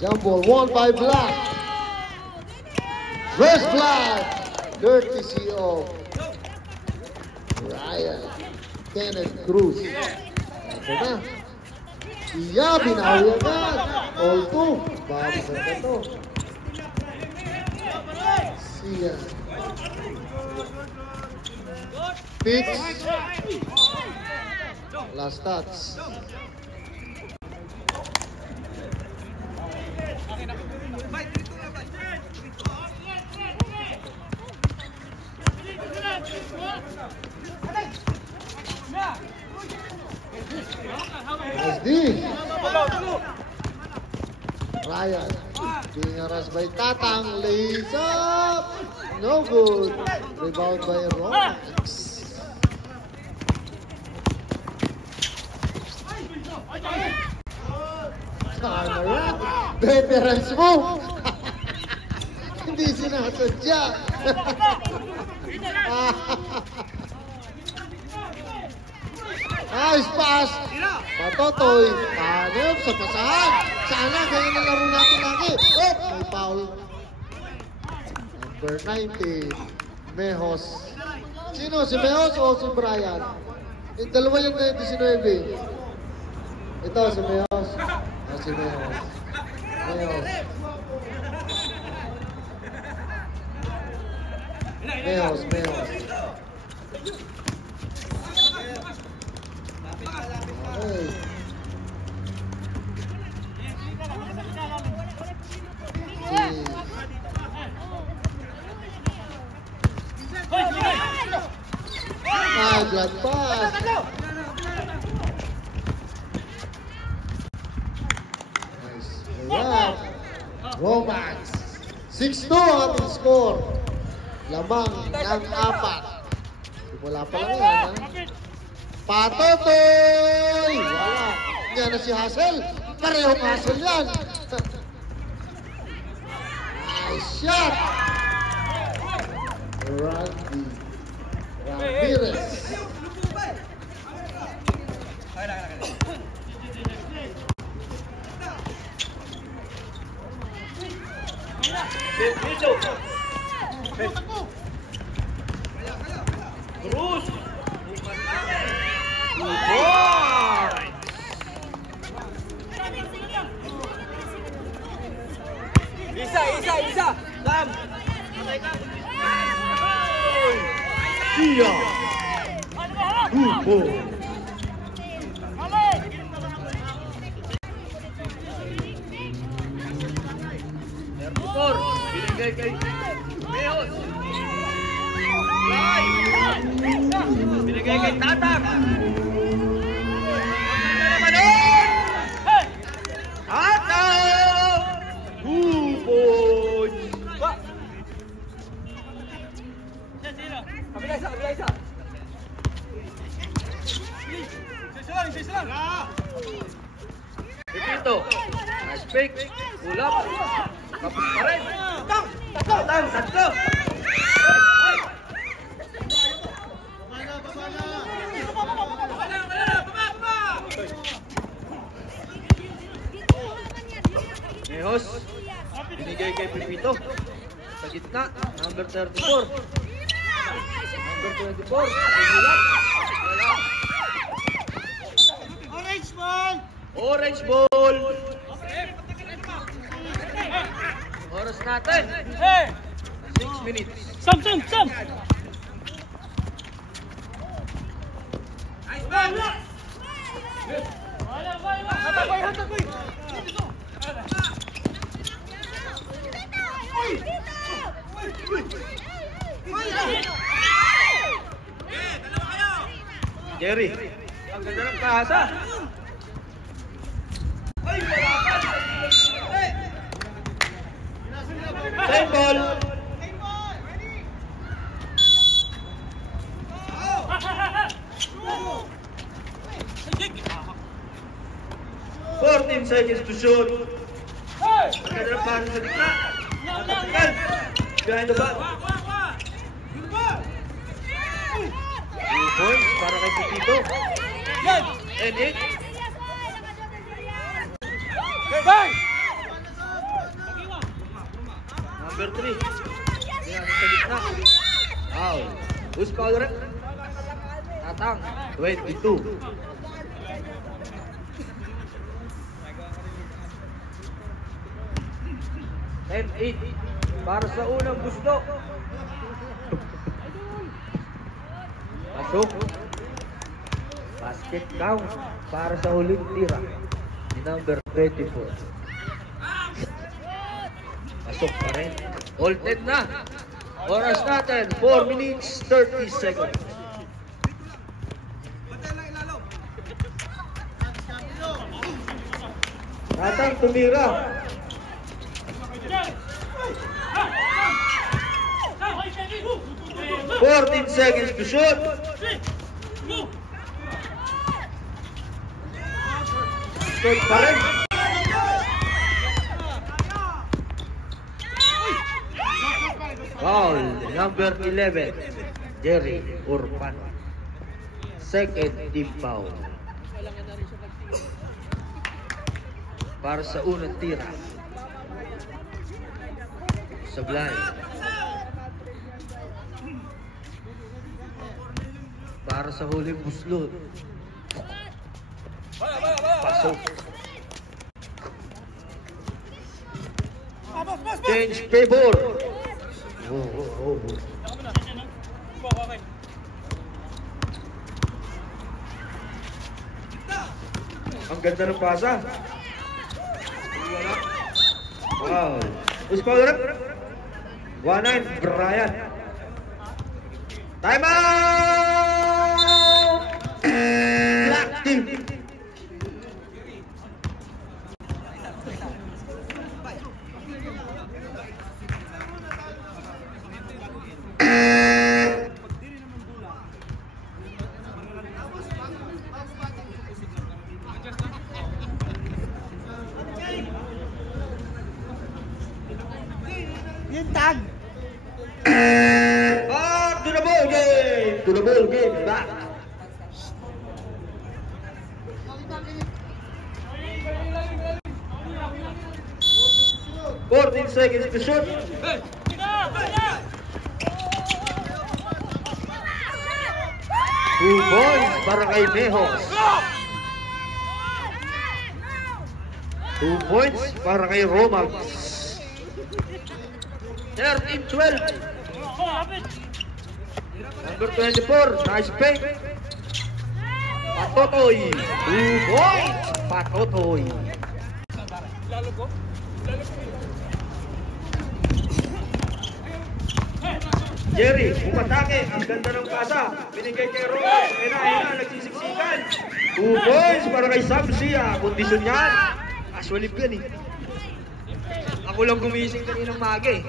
Jump ball won by Black. First blood, courtesy of Ryan Kenneth Cruz. Ito na. Siya, binawi agad. All two. Bago sa ito. Siya. Pitch. Last touch. SD. Ryan being harassed by Tatang, lays up, no good. Rebound by Romax. Camera, veterans mo. Hindi sinasadya. Nice pass. Patotoy. Hanap sa pasahan. Sana ganyan na laro natin lagi. Oh, may foul. Number 90. Mejos. Sino? Si Mejos o si Brian? Yung dalawa yung 19. Ito si Mejos. Si Mejos. Mejos. Mejos. Mejos. Okay. Blood pass. Nice. Ayan. Romax. 6-2 ang ating score. Lamang ng 4. Wala pa lang yan, ha? Patotoy! Wala. Yan na si Hassel. Parehong Hassel yan. Nice shot. Randy Ramirez. Terus. Bisa. Lam. Dia. Hubo. Terpukul. Binigay kay Mejos. Binigay kay Tatang. Tatang! Huboy! Kabila isa. Isa lang. Ipito. Nice pick. Ulap. Kapit pa rin. Tatlo. Mejos, binigay kay Pipito sa gitna, number 34. Number 24, Orange ball. Oras natin. 6 minutes. Sam. Hantar boy. Jerry, ang ganda ng pasa. Same ball. Fourteen seconds to shoot. Ang ganda ng pasa sa gitna. Behind the back. 2 points para kay Pipito. And it. Who's foul rep? Tatang, 22. And 8 para sa unang gusto. Pasok. Basket count para sa huling tira ni number 24. Pasok pa rin. All 10 na. Oras natin, 4 minutes, 30 seconds. Tatang tumira. 14 seconds to shoot. Shoot pa rin. Foul, number 11, Jerry Urban. Second team foul. Para sa unang tira. Sablay. Para sa huling buslot. Pasok. Change favor. Ang ganda ng pasa. Wow. Who's foul rep? 1-9, Brian. Time out! Black team. Tag. Back to the ball game. To the ball game. Back. Fourteen seconds to shoot. 2 points para kay Mejos. 2 points para kay Romax. 13-12. Number 24, nice pick. Patotoy. 2 points. Patotoy. Jerry, umatake. Ang ganda ng pasa. Binigay kay Romax. Hina, nagsisiksikan. 2 points para kay Sam Sia. Kondisyon yan. Aswalip yan eh. Ako lang gumising kaninang maga eh.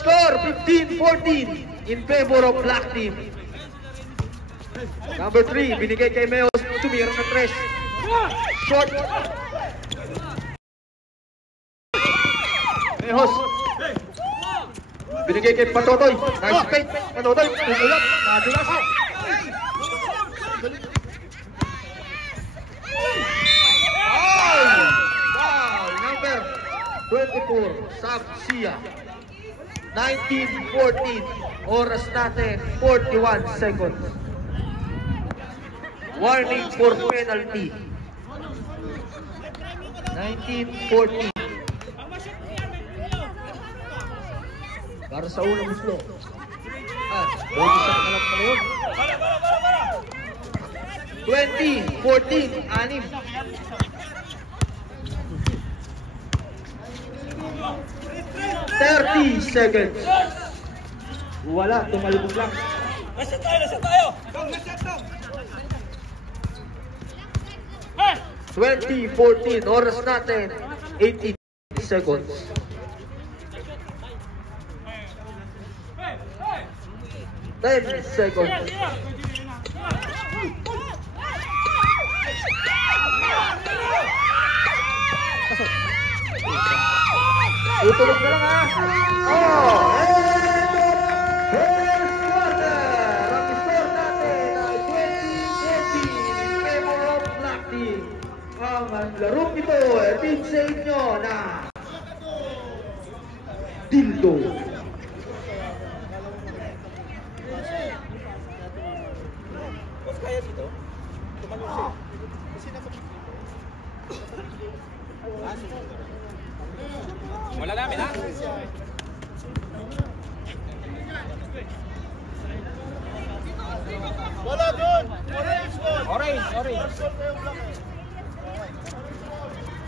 Score 15-14 in favor of black team. Number 3, binigay kay Meos, tumira ng 3. Short. Meos. Binigay kay Patotoy. Nice fake. Patotoy, tumulap. Nadulas. Foul. Number 24, Sam Sia. 19-14. Oras natin, 41 seconds. Warning for penalty. 19-14. Para sa unang muslo. Body shot na lang pala yun. 20-14. 6. 30 seconds. Wala, tumalbog lang. Reset tayo. 20-14. Oras natin, 18 seconds. Ten seconds. Tutulog na lang ha. First quarter. Ang score natin ay 20-20 in favor of black team. Ang larong ito ay din sa inyo na Dil Lindo. Kaya dito? Tumalong siya. Wala namin, ha? Wala doon! Orange!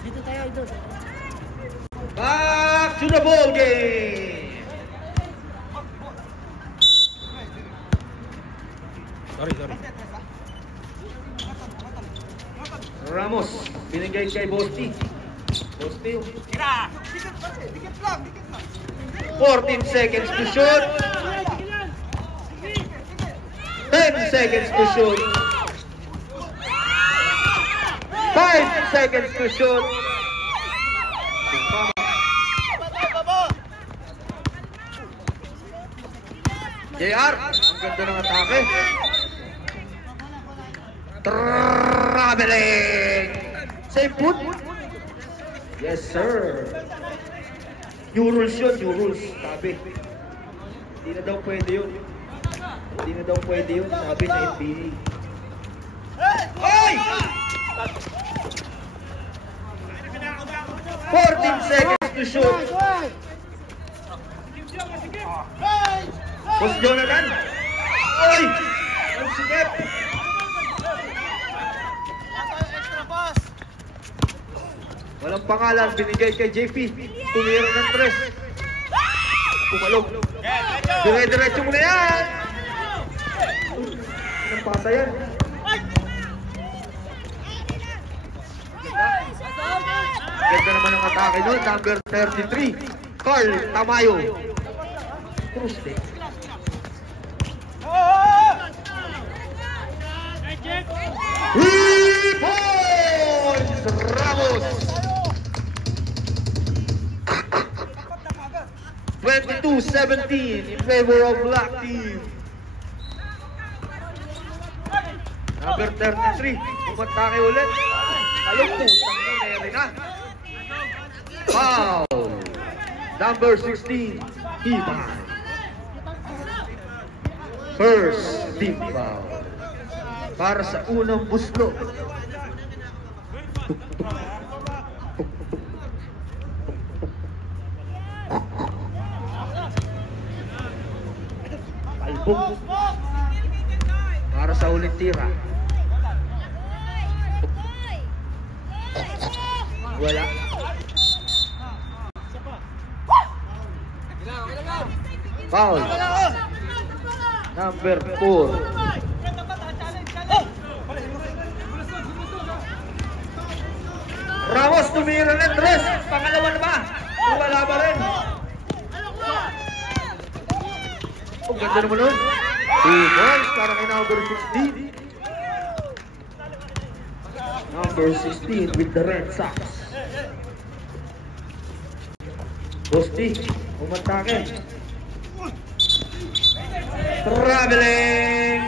Dito tayo, doon. Back to the ball game. Sorry. Ramos, binigay kay Bosti. 14 seconds to shoot. 10 seconds to shoot. 5 seconds to shoot. JR, ang ganda ng atake. Traveling. Same foot. Yes, sir. New rules yun, new rules. Sabi. Hindi na daw pwede yun. Sabi sa NBA. Ay! 14 seconds to shoot. Boss Jonathan. Ay! Ang sikip. Walang pangalan, binigay kay JP. Tumira ng 3. Pumalog. Dire-diretso mo na yan. Anong pasa yan? Ganda naman ang atake nun. Number 33, Carl Tamayo. Cruz din. Points! Ramos! 22-17 in favor of black team. Number 33, umatake ulit. Kalungkutang na meron na. Foul! Number 16, Iban. First team foul. Para sa unang buslo. Albog. Para sa ulit tira. Wala. Foul. Number 4. Ramos tumira ng 3. Pangalawa na ba? Wala pa rin. Ang ganda naman nun. 2 points para kay number 16. Number 16 with the Red Sox. Bosti, umatake. Traveling.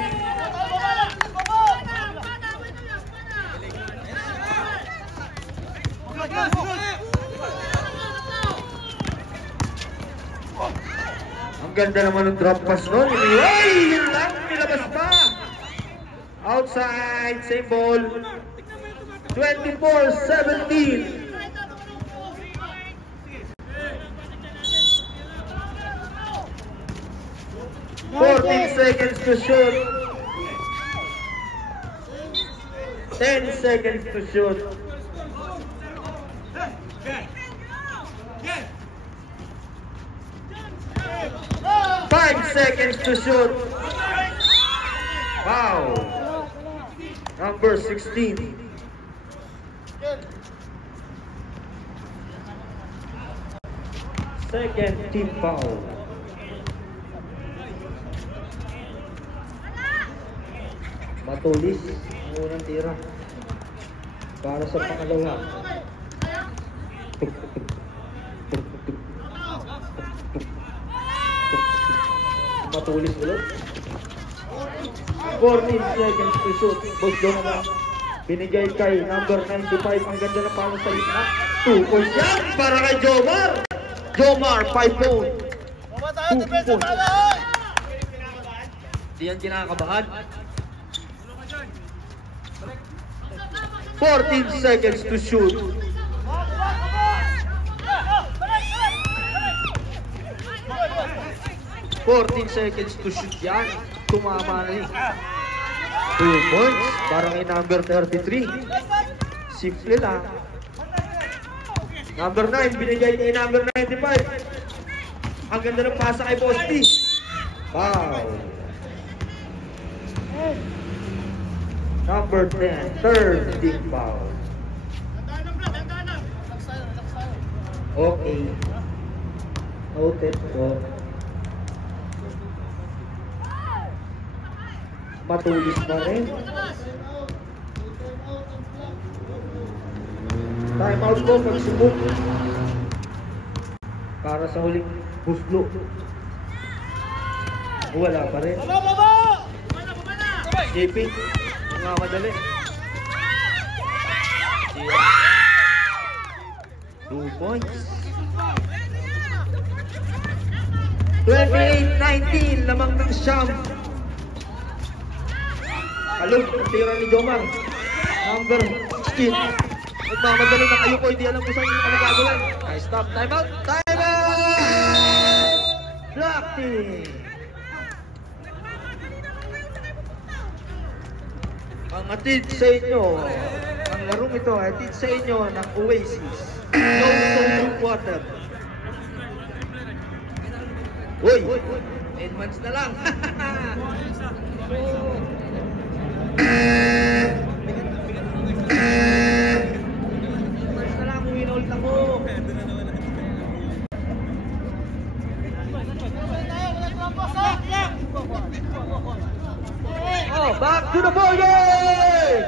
Ang ganda naman ng drop pass nun. Ay! Yun lang! Nilabas pa! Outside! Same ball. 24-17. 14 seconds to shoot. 10 seconds to shoot. 5 seconds to shoot. Wow. Number 16. Second team foul. Matulis ang unang tira para sa pangalawa. Matulis ulit. 14 seconds to shoot. Boss Jonathan, binigay kay number 95. Ang ganda na palo sa gitna. 2 points yan para kay Jomar. Jomar, 5 points. points. Di yan kinakabahan. 14 seconds to shoot. 14 seconds to shoot yan. Tumama na eh. 2 points. Parang yung number 33. Simple lang. Number 9, binigay kay number 95. Ang ganda ng pasa kay Boss D. Foul. Number 10, third team foul. Okay. Noted po. Matulis na rin. Time out po pagsubok. Para sa huling buslo. Wala pa rin. JP, mga madali. 2 points. 28-19, lamang ng siyam. Kalog, ang tira ni Jomar. Number 16. Nagmamadali na kayo ko, hindi alam kung saan yung gagawin. Okay, stop, time out, time out! Blocking! Ang atid sa inyo, ang larong ito, atid sa inyo ng Oasis. No soda water. Uy! 8 months na lang. 8 months na lang, uwi na ulit ako. Oh, back to the ball game!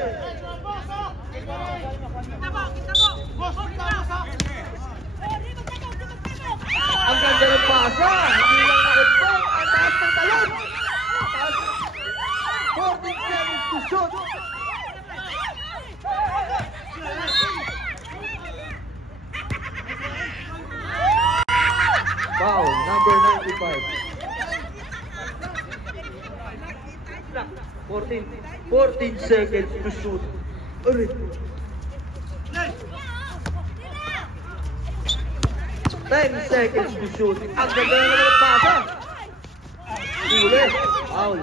Ang ganda ng pasa! Hindi lang nakitbong! Ang taas ng talon! 14 seconds to shoot! Foul, number 95. 14 seconds to shoot. Ulit. 10 seconds to shoot. Ang ganda na naman pasa. Ulit. Foul.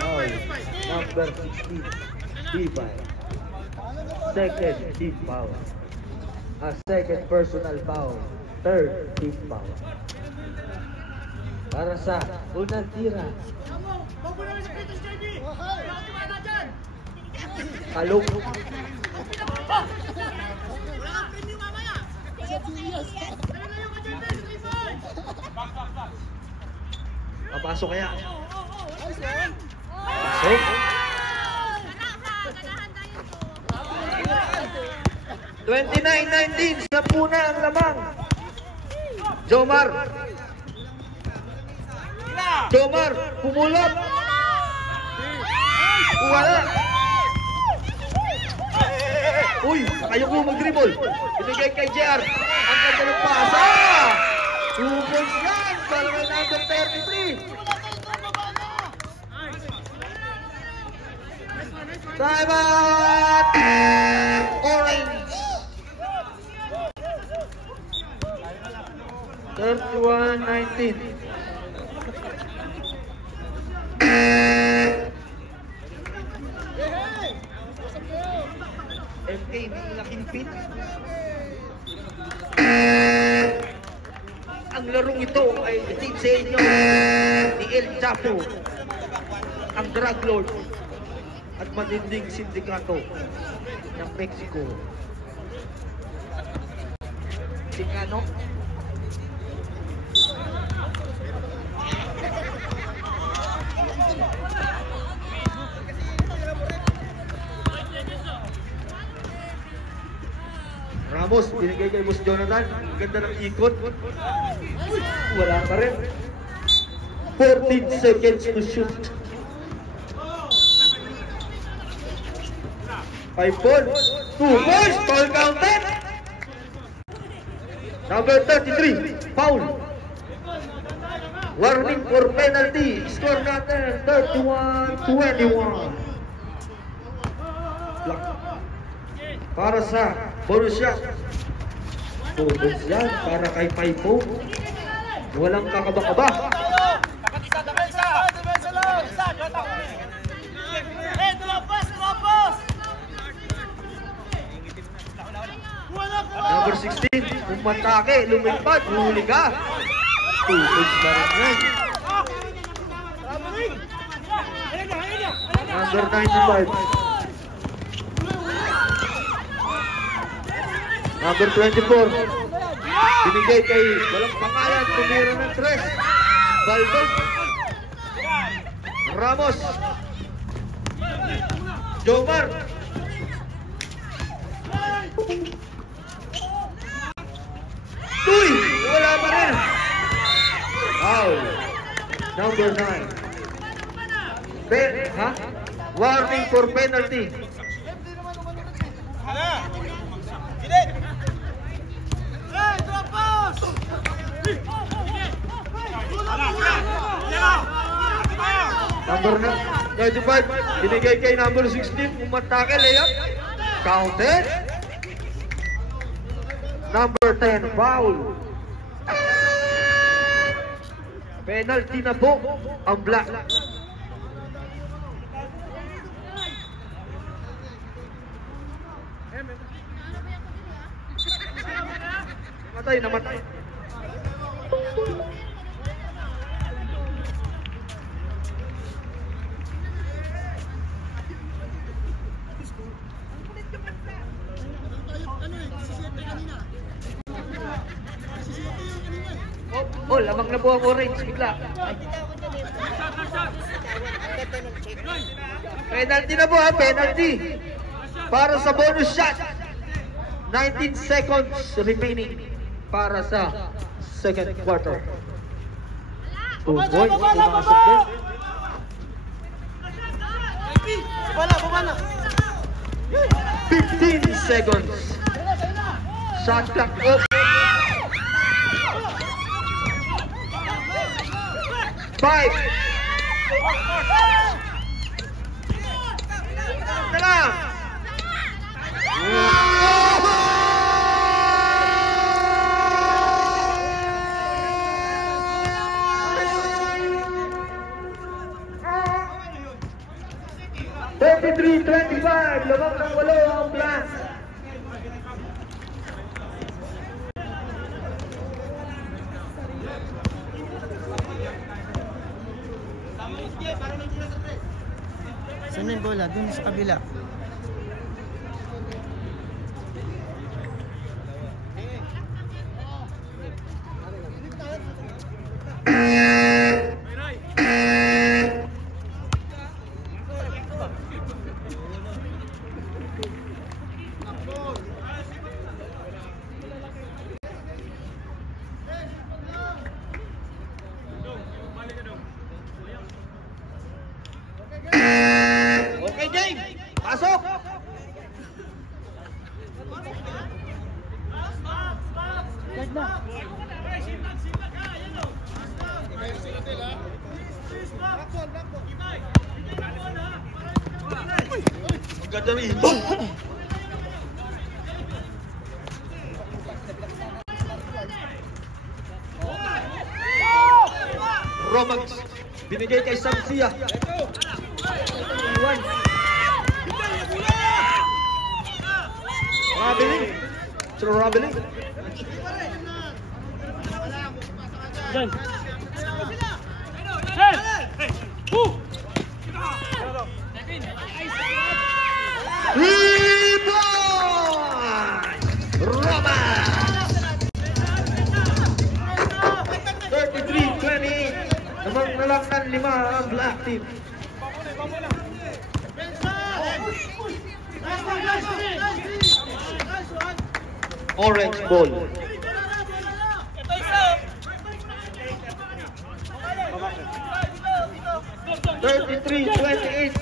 Foul. Number 16. D5. Second team foul. A second personal foul. Third team foul. Para sa unang tira. Kalog. Papasok kaya? Pasok. 29-19 sa puna ang lamang. Jomar. Jomar, pumulot. Wala. Uy, nakayok mo mag-dribble. Binigay kay JR. Ang ganda ng pasa. 2 points yan. Para kay number 33. Time out! Orange. 31-19. MK, may laking pin. Ang larong ito ay itin sa inyo ni El Chapo, ang drug lord at matinding sindikato ng Mexico. Singano? Ramos, binigay kay Boss Jonathan. Ganda ng ikot. Wala pa rin. 14 seconds to shoot. 5 points. 2 points. Ball counted. Number 33, foul. Warning for penalty. Score natin 31-21. Block. Para sa bonus shot. Bonus yan para kay Paipo. Walang kakaba-kaba. Number 16, umatake, lumipad, huli ka. Tutos na rin yan. Number 95. Number 24. Binigay kay walang pangalan, tumira ng 3. Baldo. Ramos. Jomar. Tuy! Wala pa rin! Foul. Number 9. Warning for penalty. Number 95, binigay kay number 16, umatake, layup. Counted. Number 10, foul. Penalty na po ang Black. Namatay. Oh, lamang na po ang orange bigla. Penalty na po ha, penalty. Para sa bonus shot. 19 seconds remaining para sa second quarter. 2 points, pumasok din. Bumana. 15 seconds. Shot clock up. 5. Na lang. $33-25, lamang ng 8 ang Black. Saan yung bola? Doon sa kabila. Okay, James. Pasok. Ganda rin. Romax binigay kay Samsia. Robin. Dyan. Roma! 33-28. Namang nalang ng 5 ang Black Team. Orange ball. 33-28.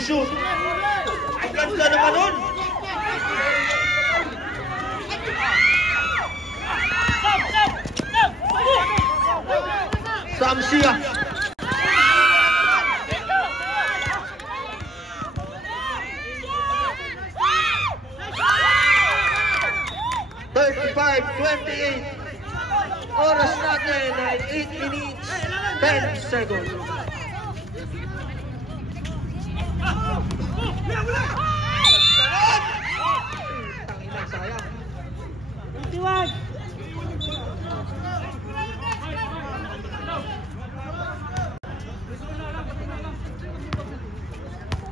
to shoot. Ang ganda naman nun. Samsia. Oras natin ay 8 minutes 10 seconds. Tanginang sayang.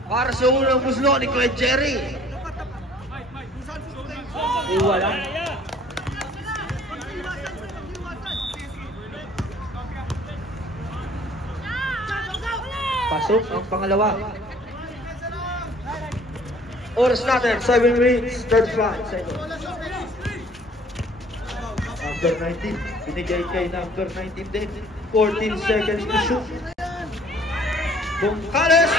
Para sa unang muslo ni Kuya Jerry. Wala. Pasok ang pangalawa. Oras natin, 7 minutes, 35 seconds. Number 19, binigay kay number 19 din. 14 seconds to shoot. Bungkales,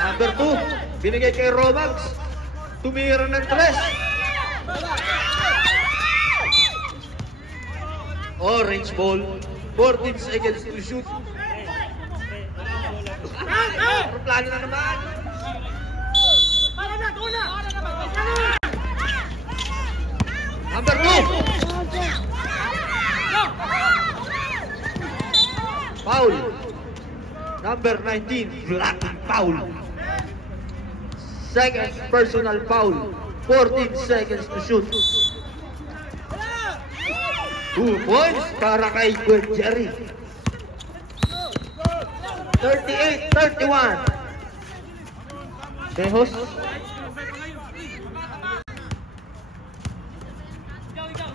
number 2, binigay kay Romax. Tumira ng 3. Orange ball, 14 seconds to shoot. Plano na naman. Number 2. Foul. Number 19, black foul. Second personal foul. 14 seconds to shoot. 2 points para kay Kuya Jerry. 38-31. Behos.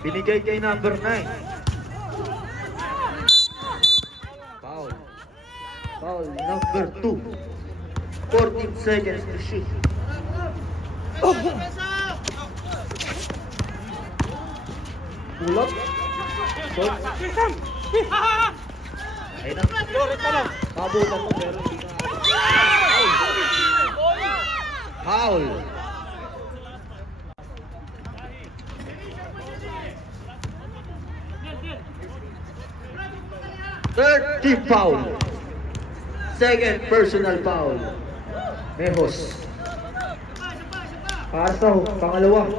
Binigay kay number 9. Foul. Foul number 2. 14 seconds to shoot. Pull up. Shot. Ayun na. Pabutan mo pero hindi na. Foul. Third team foul. Second personal foul. Mejos. Para sa pangalawa.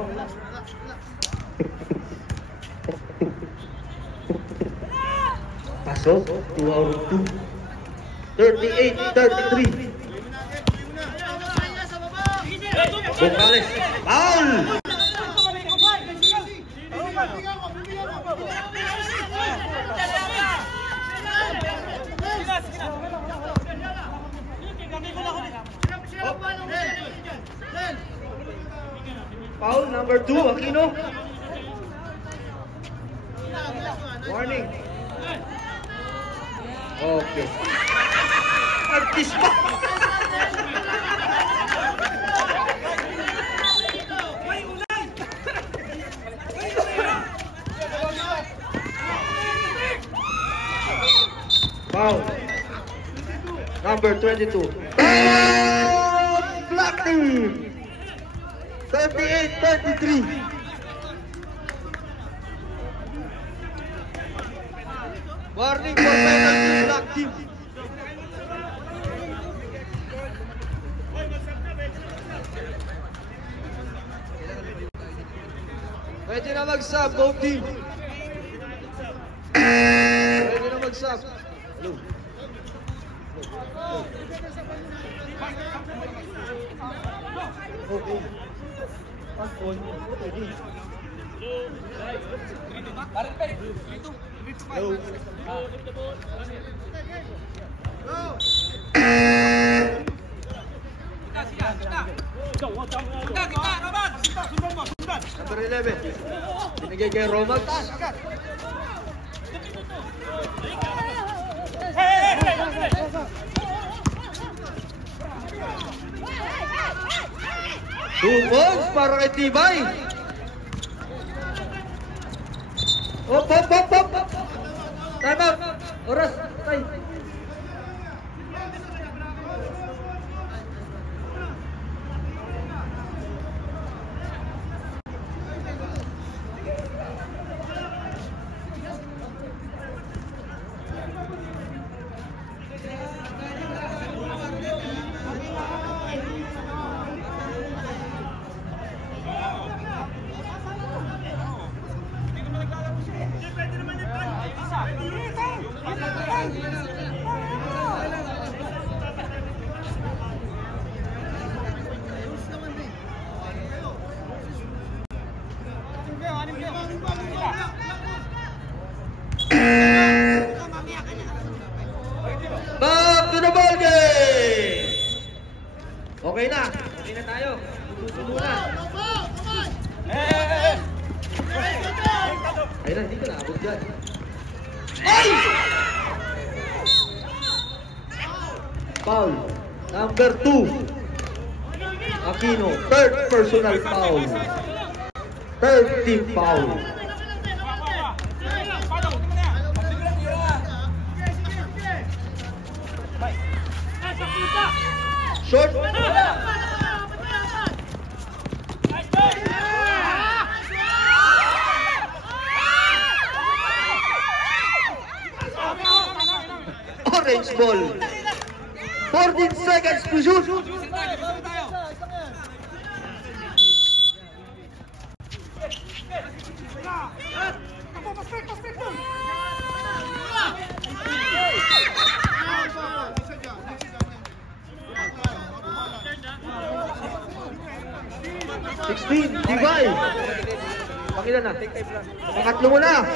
Pasok, 2 out of 2. 38-33. Bungkales, foul! Foul number 2, Aquino. Warning. Okay. Artis pa. Foul. Number 22. Black team. 38-33. Warning for penalty, Black team. Pwede na mag-sub, both team. Pwede na mag-sub. Hello. Okay. Passport. Pwede. Hello. Number 11. Binigay kay Romax. Two balls para kay Tibay. Hop, hop, hop, hop. Time out. Oras. Tay. Back to the ball game! Okay na. Okay na tayo. Tutulo na. Ayun na, hindi ka naabot dyan. Ay! Foul. Number 2. Aquino. Third personal foul. Third team foul. Short. Orange ball. 14 seconds to shoot. Divide. Pakita na. Pangatlo mo na.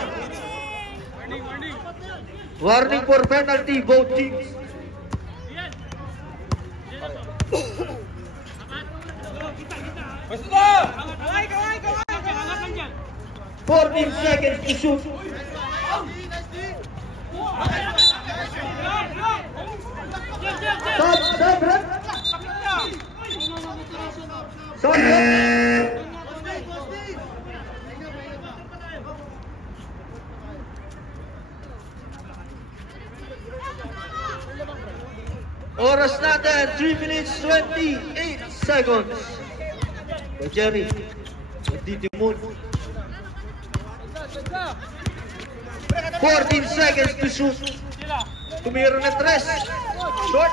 Warning for penalty, both teams. Basta! 14 seconds to shoot. Stop, run. Stop, Oras natin, 3 minutes 28 seconds. Jerry, hindi Timon. 14 seconds to shoot. Tumira na 3. Short.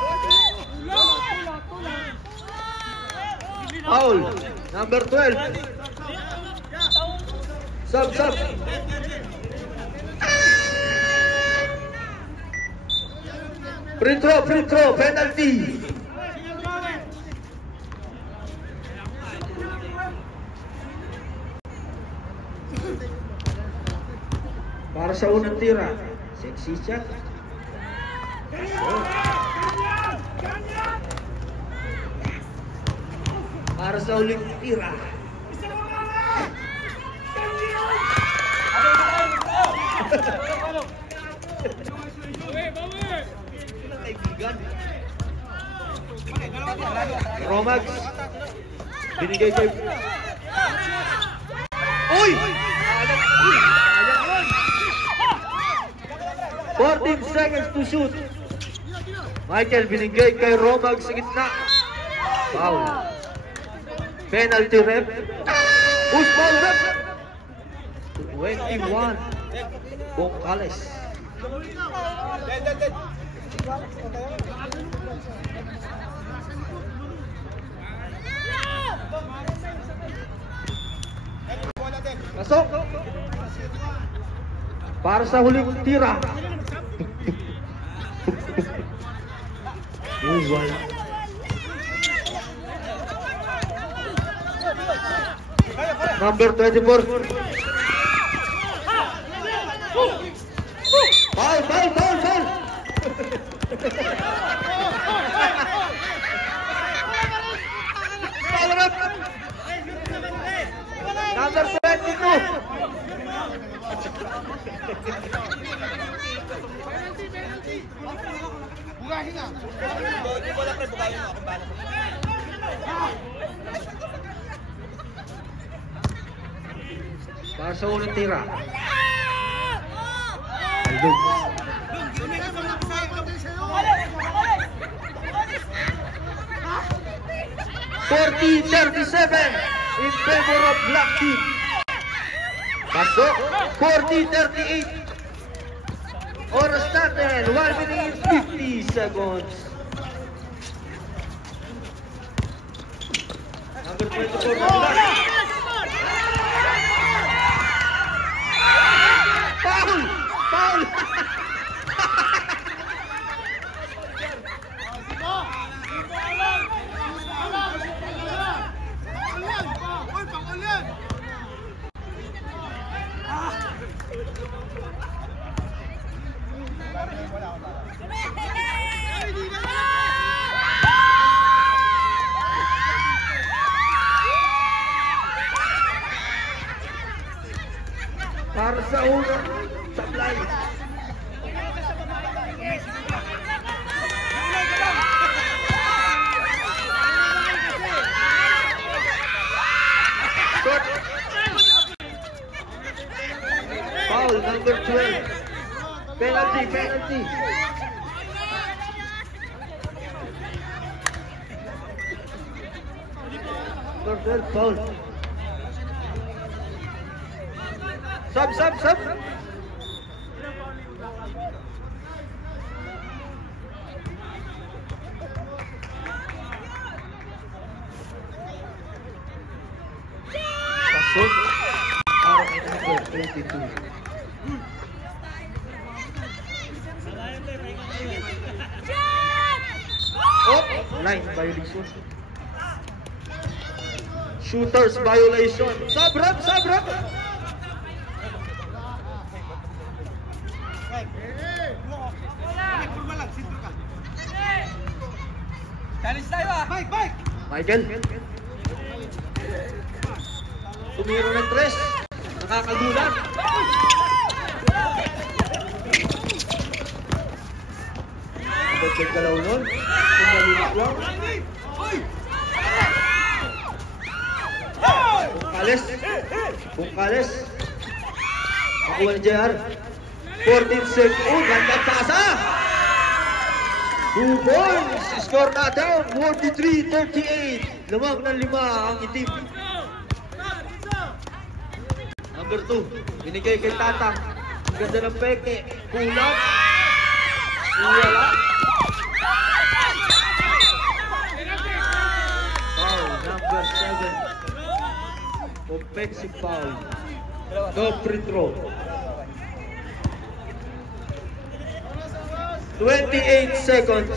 Foul. Number 12. Sub. Free throw, penalty. Para sa unang tira, sexy siya. Para sa uling tira. Romax binigay kay Uy! 14 seconds to shoot. Michael binigay kay Romax sa gitna. Foul. Penalty ref. Who's foul ref? 21. Bocales. Pasok. Para sa huling tira. Wala. Number 24. Foul. Number 22. Bugahin na. Para sa unang tira. Nahulog. 40-37 in favor of Black Team. Pasok, 40-38. Oras natin, 1 minute 50 seconds. Number 24 na Black. Foul! Foul! Para sa unang sablay. Foul number 12. Penalty, penalty. Number 12, foul. Sub. Pasok. Number 22. Oh, line violation. Shooters violation. Sabrap. Challenge tayo ah! Mike! Michael. Tumiro ng 3. Nakakagulat. Ibagdag galaw nun. Kumalinis lang. Bungkales. Makuha ni JR. 14 seconds. Oh, ganda pasa. 2 points. Score natin. 43-38. Lamang ng 5 ang itim. Number 2. Binigay kay Tatang. Ang ganda ng peke. Kulang. Wala. Foul. Number 7. Offensive foul. No free throw. 28 seconds.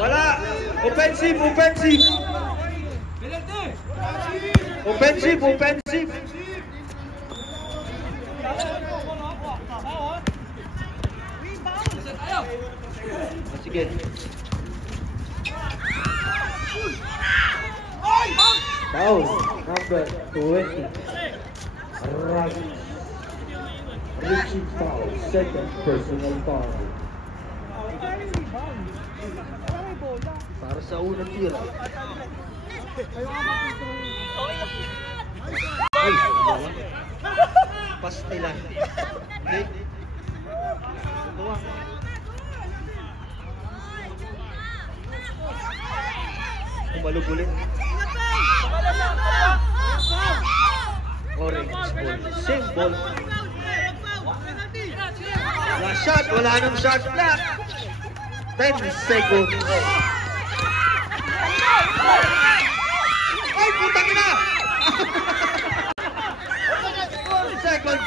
Wala. Offensive. Sige. Foul. Number 20. Richie foul. Second personal foul. Para sa unang tira. Ay, pastilan. Okay. Umalog ulit. Orange ball. Same ball. Last shot. Wala nang shot clock. 10 seconds. Ay, putang ina! 4 seconds.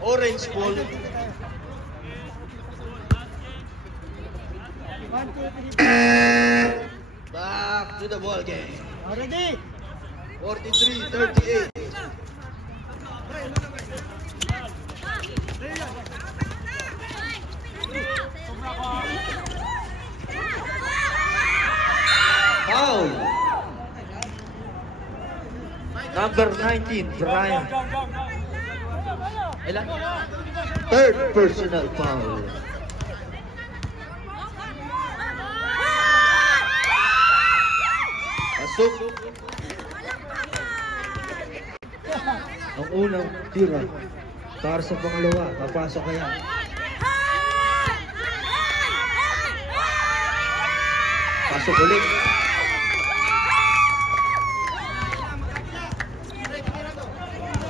Orange ball. Back to the ball game. Ready? 43-38. Foul. Number 19, Brian. Ilan? Third personal foul. Pasok. Ang unang tira para sa pangalawa. Papasok kaya. Pasok ulit.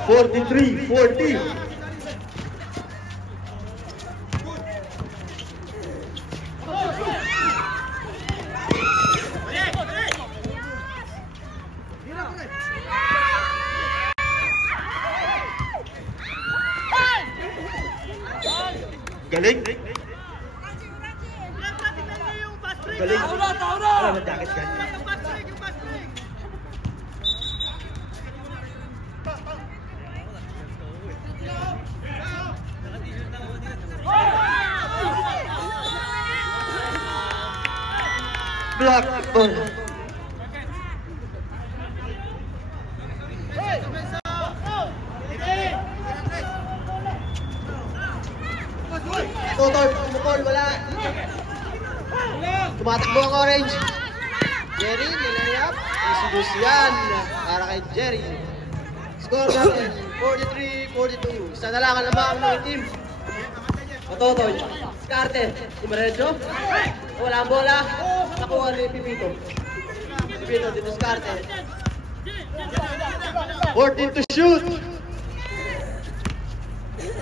(43-40). Galing. Galing. Wala na jacket ka. Block ball. Tutor, tumukol, wala. Tumatakbo ang orange. Jerry, nilayap. Isidus yan para kay Jerry. Score natin, 43-42. Isa na lang ang lamang ng team. Matotoy, Skarte, Imarejo. Wala ang bola. Nakuha ni Pipito. Pipito, dito Skarte. 14 to shoot.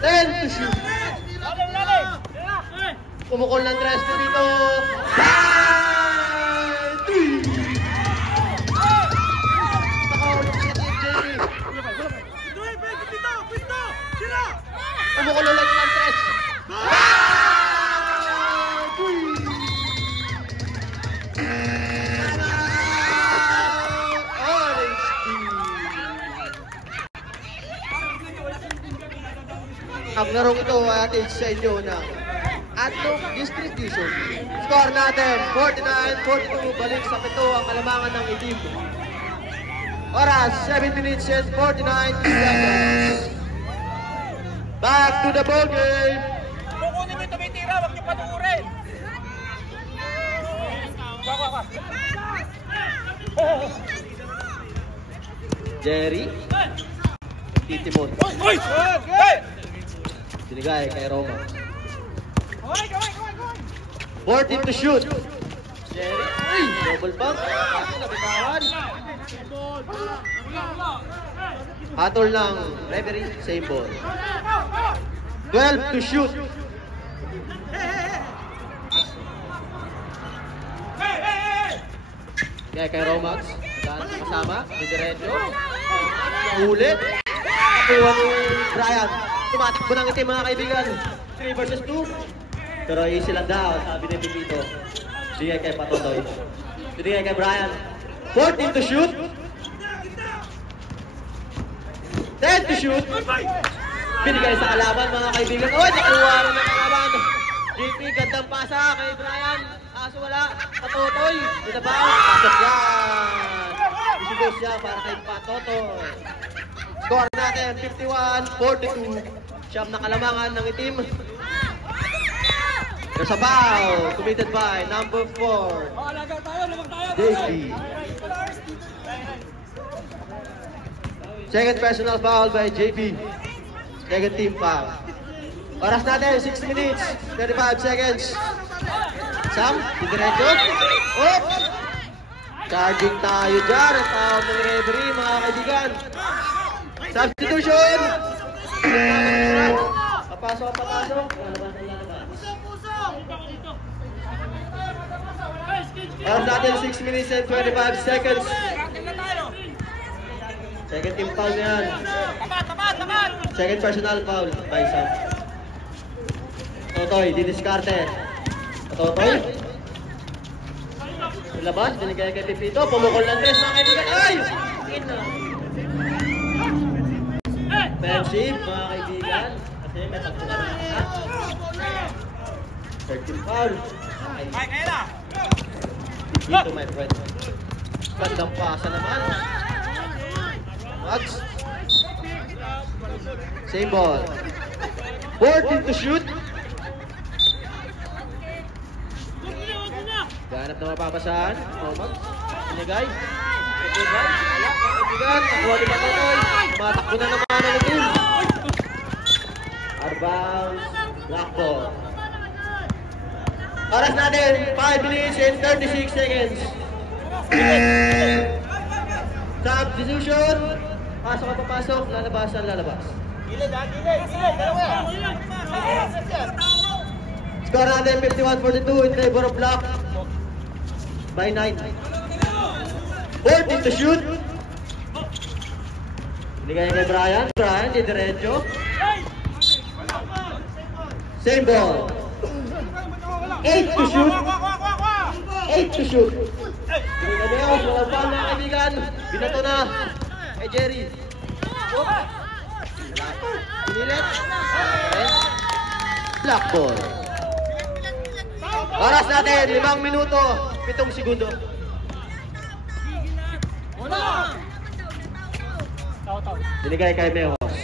10 to shoot. Pumukol ng tres dito. Pumukol ulit ng tres. Ang larong ito ay atin sa inyo na Atlog Distribution. Score natin, 49-42. Balik sa pito ang kalamangan ng itim. Oras, 7 minutes and 49 seconds. Back to the ball game. Kukunin nyo tumitira, huwag nyo panuurin. Jerry. Titimon. Sinigay kay Roma. 14 to shoot. Jerry. Uy! Double bump. Nabitawan. Hatol ng referee. Same ball. 12 to shoot. Kay Romax. Kasama. Didiretso. Ulit. Nakuha ni Brian. Tumatakbo ng itim mga kaibigan. 3 versus 2. Pero easy lang daw, sabi ni Pipito. Sige kay Patotoy. Sige kay Brian. 14 to shoot. 10 to shoot. Binigay sa kalaban mga kaibigan. Oh, nakuha rin ng kalaban. JP, gandang pasa kay Brian. Kaso wala. Patotoy. Dito ba? Pasok yan. Isigos siya para kay Patotoy. Score natin 51-42. Siyam na kalamangan ng itim. There's a foul committed by number 4, JP. Second personal foul by JP. Second team foul. Oras natin, 6 minutes, 35 seconds. Sam, diretso. Oh! Charging tayo dyan. Ang tawag ng referee, mga kaibigan. Substitution! Papasok. Oras natin, 6 minutes and 25 seconds. Second team foul na yan. Tapat! Second personal foul by Sam. Totoy, didiskarte. Totoy. Labas, binigay kay Pipito. Pumukol ng tres, mga kaibigan. Ay! Offensive, mga kaibigan. Kasi may pagkulang na kasa. Third team foul. Ay, kaya na! Pipito, my friend. Gandang pasa naman. Mags. Same ball. 14 to shoot. Ganap na mapapasahan. Mags. Pinagay. Pinagay. Wala. Kaibigan. Nakuha ni Patotoy. Matakbo na naman ang team. Outbound. Black ball. Oras natin. 5 minutes and 36 seconds. Substitution. Pasok at papasok. Lalabas at lalabas. Gilid! Dalawa yan! Score natin 51-42 in favor of Black by 9. 14 to shoot. Binigay kay Brian. Brian, di diretso. Same ball. 8 to shoot. 8 to shoot. Binigay niya ako. Walang foul, mga kaibigan. Binato na kay Jerry. Pinilit. Black ball. Oras natin, 5 minuto, 7 segundo. Binigay kay Mejos.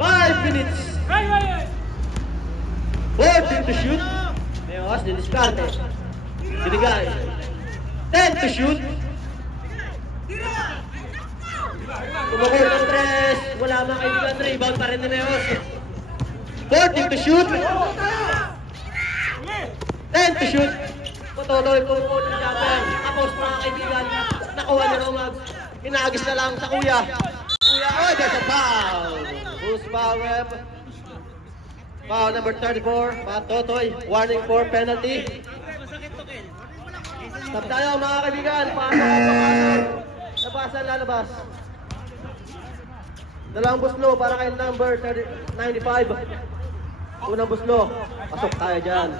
5 minutes. 14 to shoot. Mejos, diniskarte. Binigay. 10 to shoot. Kumukul ng tres. Wala mga kaibigan. Rebound pa rin ni Mejos. 14 to shoot. 10 to shoot. Patuloy po po ng jumper. Tapos mga kaibigan, nakuha ni Romag. Hinagis na lang sa kuya. Kuya, oh, there's a foul. Who's foul rep? Foul number 34. Patotoy. Warning for penalty. Stop tayo mga kaibigan. Pasok. Labasan, lalabas. Dalawang buslo para kay number 95. Unang buslo. Pasok tayo dyan.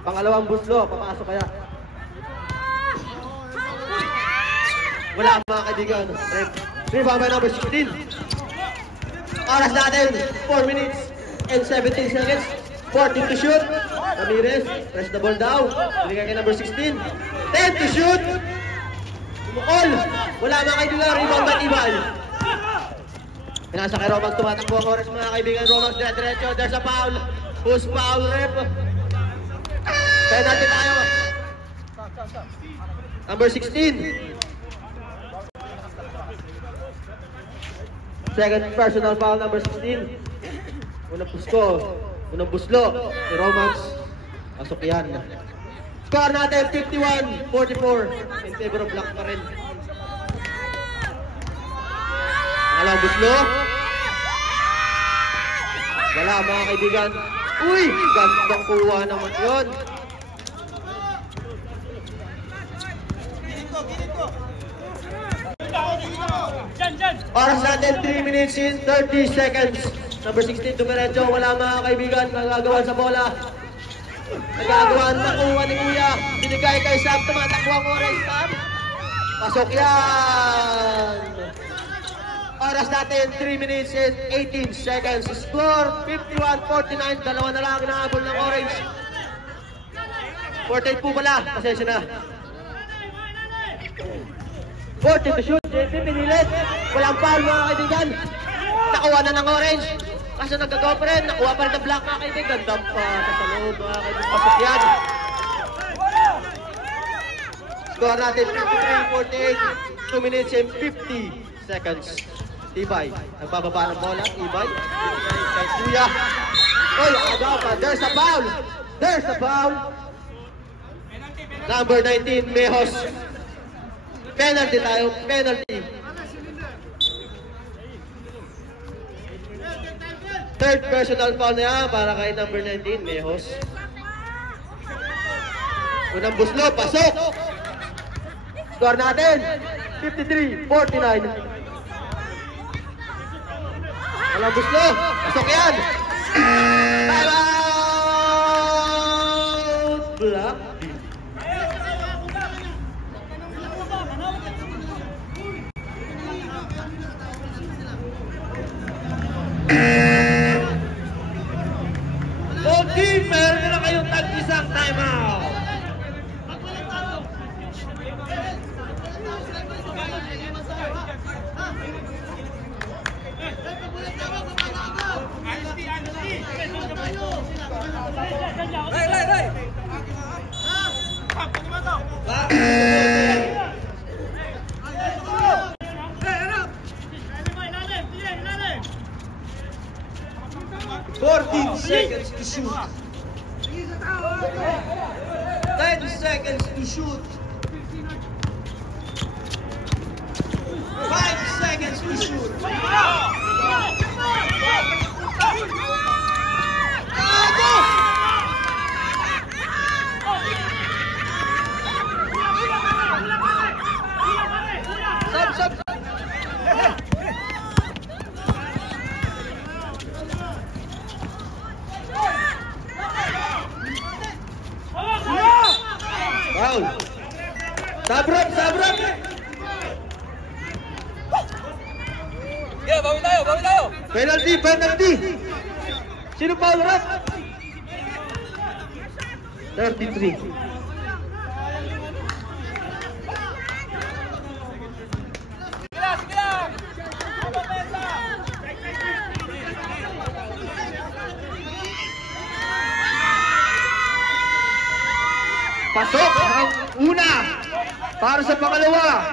Pangalawang buslo, papasok kaya. Wala mga kaibigan. Rebound by number 16. Oras natin, 4 minutes and 17 seconds. 14 to shoot. Ramirez, press the ball down. Binigay kay number 16. 10 to shoot. Kumukol. Wala mga kaibigan, rebound by Tibay. Pinasa kay Romax, tumatakbo ang oras mga kaibigan. Romax, diretso. There's a foul. Who's foul rep? Penalty tayo. Number 16. Second personal foul, number 16. Unang buslo. Si Romax. Pasok yan. Score natin 51-44. In favor of Black pa rin. Alam buslo. Wala mga kaibigan. Uy! Gandang kuha naman yun. Oras natin 3 minutes and 30 seconds. Number 16 dumiretso. Wala mga kaibigan. Nagagawan sa bola. Nagagawan. Nakuha ni Kuya. Binigay kay Sam. Tumatakbo ang orange. Pasok yan. Oras natin 3 minutes and 18 seconds. Score 51-49. Dalawa na lang inaabol ng orange. 48 po pala. Pasensya na. 14 to shoot. JP pinilit. Walang foul mga kaibigan. Nakuha na ng orange. Kasi nagagawa pa rin. Nakuha pa rin ng black mga kaibigan. Dump pa sa loob mga kaibigan. Pasok yan. Score natin 53-48. 2 minutes and 50 seconds. Tibay. Nagbababa ng bola. Tibay. Kay Kuya. Oy, agaw pa. There's a foul. There's a foul. Number 19, Mejos. Penalty tayo. Penalty. Third personal foul na yan para kay number 19, Mejos. Unang buslo. Pasok. Score natin, 53-49. Walang gusto. Pasok yan. Time out! Block. Okay, meron na kayong tag-isang time out. Seconds to shoot. 10 seconds to shoot. 5 seconds to shoot. Sub. Foul. Sabrap. Yeah, bawi tayo. Penalty. Sino foul, ref? 33. Pasok ang una para sa pangalawa.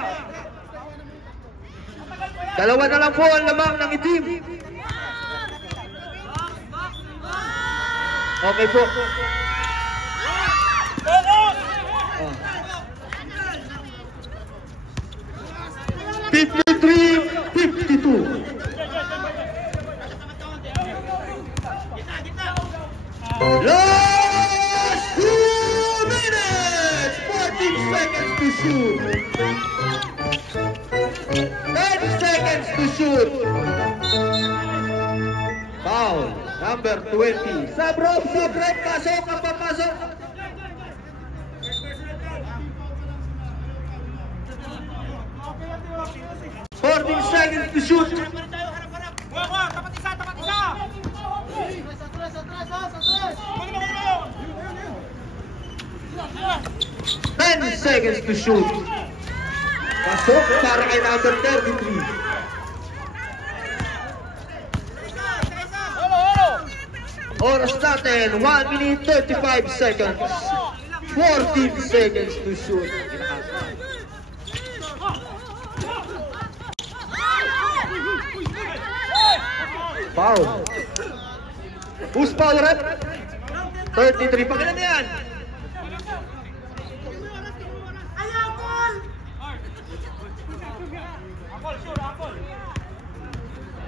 Dalawa na lang po ang lamang ng itim. Okay po. 53-52. Last 2 minutes! 14 seconds to shoot. 10 seconds to shoot. Foul, number 20. Sabrop, pasok, papasok. Seconds to shoot. 10 seconds to shoot. Pasok para kay number 33. Oras natin, 1 minute 35 seconds. 14 seconds to shoot. Foul. Who's foul, rep? 33. Pakilan na yan.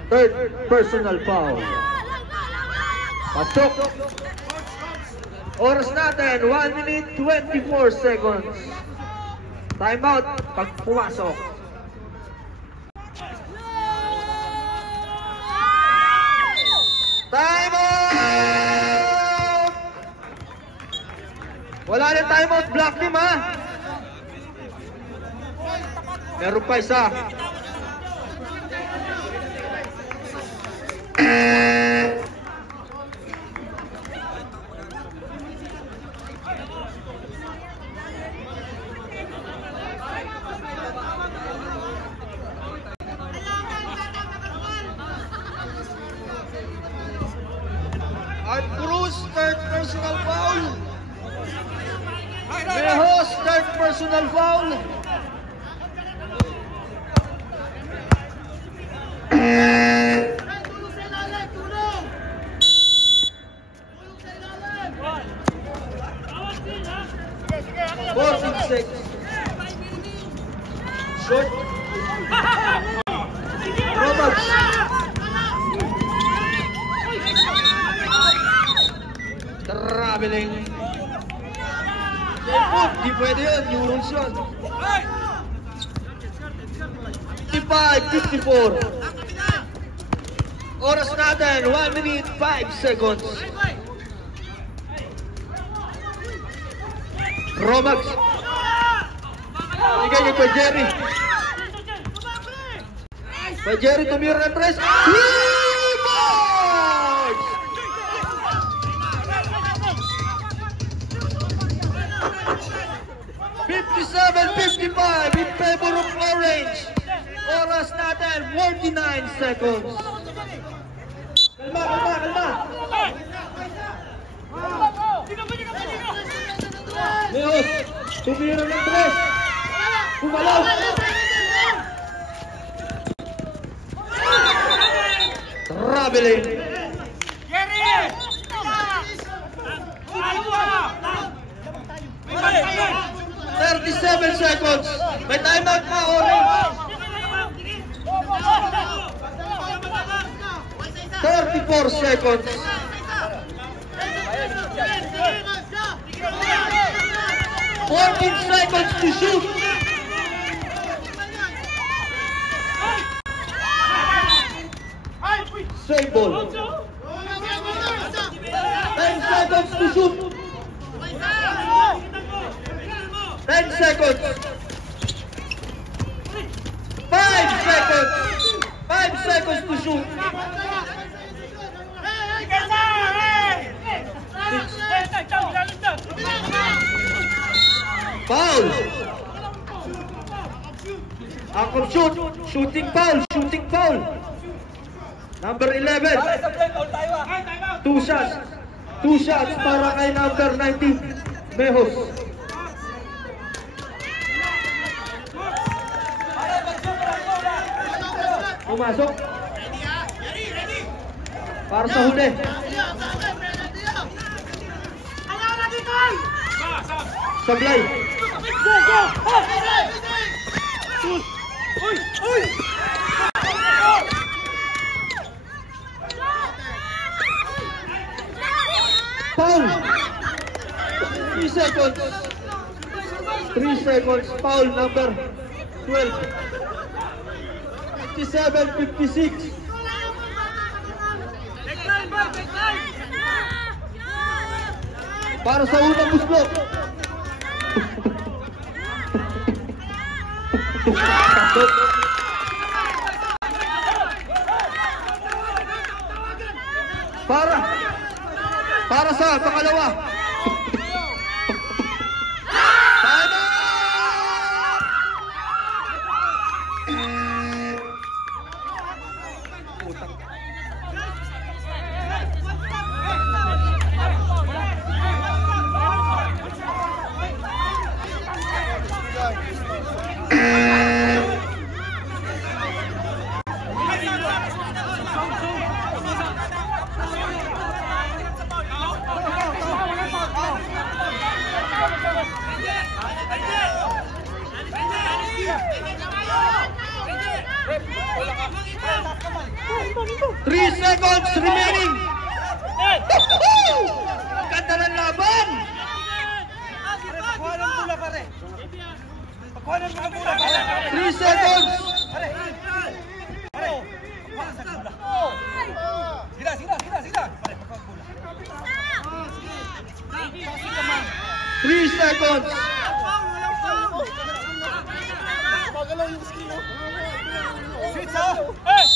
Third personal foul. Pasok. Oras natin, 1 minute 24 seconds. Time out pag pumasok. Time out! Wala na time out, block team ha. Meron pa isa. Art Cruz, third personal foul. Mejos, third personal foul. Short. Roberts. Traveling. Di pwede yun, yung rules yun. 55-54. Oras natin, 1 minute 5 seconds. Romax. Bigay niya kay Jerry. Kay Jerry tumira ng 3. Rebound! 57-55 in favor of Orange. Oras natin, 49 seconds. Kalma. Leos, tumira ng 3. Kumalaw. Traveling. 37 seconds. May timeout pa, Orange. 34 seconds. 14 seconds to shoot. Save ball. 10 seconds to shoot. 10 seconds. 5 seconds. 5 seconds to shoot. Foul. Akong shoot. Shooting foul. Number 11. 2 shots. 2 shots para kay number 19. Mejos. Pumasok. Para sa huli. Sablay. Foul. 3 seconds. 3 seconds. Foul number 12. 57-56. Para sa unang buslot. Para sa pangalawa. Three seconds remaining. Ganda ng laban. 3 seconds. Three seconds. Hey!